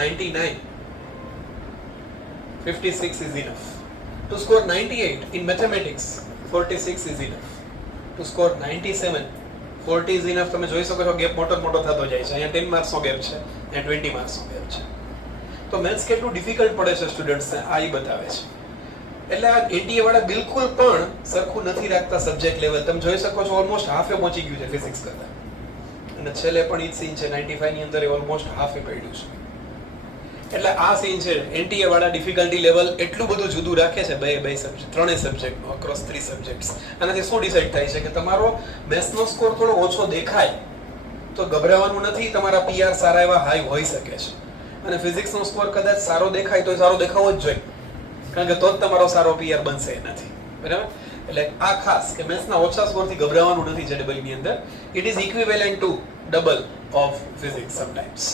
99, 56 is enough. To score 98 in mathematics, 46 is enough. To score 97, 40 is enough. તમે જોઈ શકો છો ગેપ મોટો થતો જાય છે. અહીંયા 10 માર્ક્સનો ગેપ છે, અહીંયા 20 માર્ક્સનો ગેપ છે. તો મેથ્સ કેટલું ડિફિકલ્ટ પડે છે સ્ટુડન્ટ્સને, આ ઈ બતાવે છે. એટલે આ એનટીએ વાળા બિલકુલ પણ સરખું નથી રાખતા સબ્જેક્ટ લેવલ. તમે જોઈ શકો છો ઓલમોસ્ટ હાફે પહોંચી ગયું છે ફિઝિક્સ કરતા, અને છેલ્લે પણ ઈ સીન છે 95 ની અંદર ઓલમોસ્ટ હાફે પડ્યું છે. એટલે આ સીન છે એનટીએ વાળા ડિફિકલ્ટી લેવલ એટલું બધું જુદું રાખે છે બે સબ્જેક્ટ, ત્રણેય સબ્જેક્ટનો અક્રોસ 3 સબ્જેક્ટ્સ. આનાથી શું ડિસાઈડ થાય છે કે તમારો મેથ્સનો સ્કોર થોડો ઓછો દેખાય તો ગભરાવાનું નથી, તમારા પીઆર સારા એવા હાઈ હોઈ શકે છે. અને ફિઝિક્સનો સ્કોર કદાચ સારો દેખાય તો સારો દેખાવો જ જોઈએ, કારણ કે તો જ તમારો સારો પીઆર બનશે નથી. બરાબર? એટલે આ ખાસ કે મેથ્સના ઓછા સ્કોરથી ગભરાવાનું નથી. જેડબલ ની અંદર it is equivalent two double of physics sometimes.